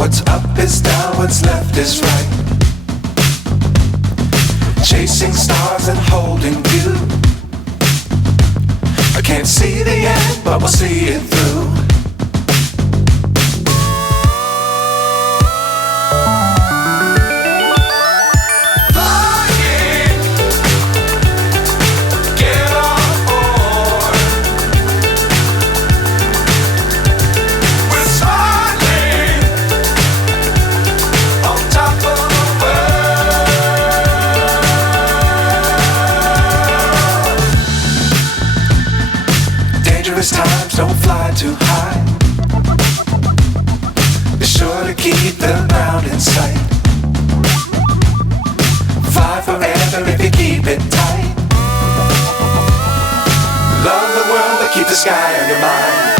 What's up is down, what's left is right. Chasing stars and holding you. I can't see the end, but we'll see it through. Times don't fly too high. Be sure to keep the ground in sight. Fly forever if you keep it tight. Love the world but keep the sky on your mind.